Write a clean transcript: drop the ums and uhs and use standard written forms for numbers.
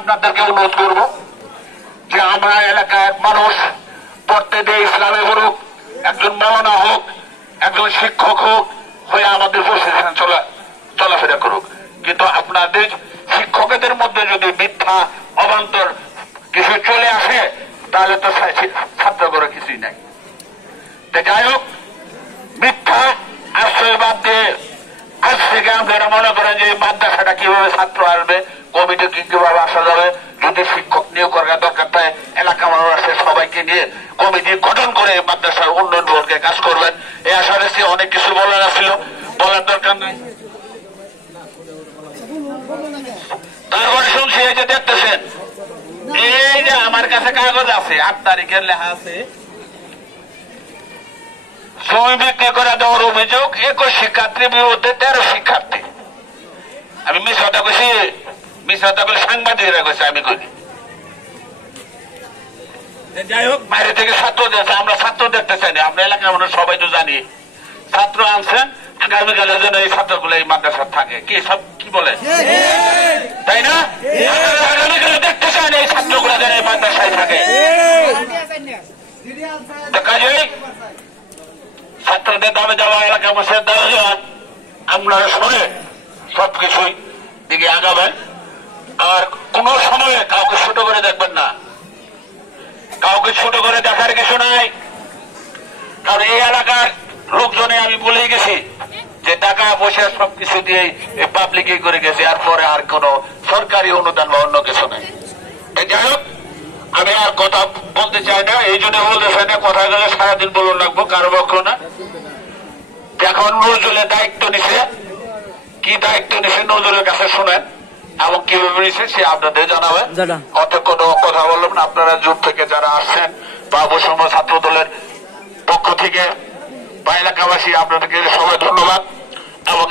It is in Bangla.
আপনাদেরকে অনুরোধ করব যে আমরা এলাকার মানুষ প্রত্যেকে ইসলামে করুক, একজন মৌলানা হোক, একজন শিক্ষক হোক, হয়ে আমাদের প্রশাসন চলাফেরা করুক। কিন্তু আপনাদের শিক্ষকদের মধ্যে যদি মিথ্যা অবান্তর কিছু চলে আসে তাহলে তো ছাত্র করে কিছুই নাই। যাই হোক, মিথ্যা আশ্রয় বাদ দিয়ে আজ থেকে আপনারা মনে করেন যে মাদ্রাসাটা কিভাবে ছাত্র আসবে, কমিটি কিভাবে আসা যাবে, যদি শিক্ষক নিয়োগ করার দরকার থাকে এলাকা মানুষ আছে সবাইকে নিয়ে কমিটি গঠন করে মাদ্রাসার উন্নয়ন বোর্ডকে কাজ করবেন। এই আশা রাখছি। অনেক কিছু বলার ছিল, বলার দরকার নাই। তারপরে শুনছি এই যে দেখতেছেন, এই যে আমার কাছে কাগজ আছে 8 তারিখের লেখা আছে, জমি বিক্রি করে দেওয়ার অভিযোগ 21 শিক্ষার্থীর বিরুদ্ধে 13 শিক্ষার্থী। আমি মিশাটা কইছি, মিশাটা বলে সাংবাদিকরা কইছে, আমি কইনি। যাই হোক, বাইরে থেকে ছাত্র দিয়েছে, আমরা ছাত্র দেখতে চাই না। আমরা এলাকার মানুষ সবাই তো জানি ছাত্র আনছেন, আগামীকালের জন্য এই ছাত্রগুলো এই মাদ্রাসা থাকে। কি সব কি বলে, তাই না? আগামীকালে দেখতে চান এই ছাত্রগুলো যেন এই মাদ্রাসায় থাকে। কাজেই ছাত্রদের দামে যাওয়া, এলাকা মানুষের দামে যাওয়া আমরা শুনে সবকিছুই দিকে আগাবেন। আর কোন সময়ে কাউকে ছোট করে দেখবেন না, কাউকে ছোট করে দেখার কিছু নাই। কারণ এই এলাকার লোকজনে আমি বলেই গেছি যে টাকা পয়সা সবকিছু দিয়ে পাবলিকই করে গেছে, আর পরে আর কোন সরকারি অনুদান বা অন্য কিছু নেই। যাই হোক, আমি আর কথা বলতে চাই না, এই জন্য বলতে চাই না, কথা গেলে সারাদিন বলুন লাগবো, কারো পক্ষ না। এখন নজরুলের দায়িত্ব নিছে, কি দায়িত্ব নিছে নজরুলের কাছে শোনেন এবং কিভাবে নিছে সে আপনাদের জানাবেন। অত কোনো কথা বললাম না। আপনারা জোট থেকে যারা আসছেন বা বৈষম্য ছাত্র দলের পক্ষ থেকে বা এলাকাবাসী, আপনাদেরকে সবাই ধন্যবাদ।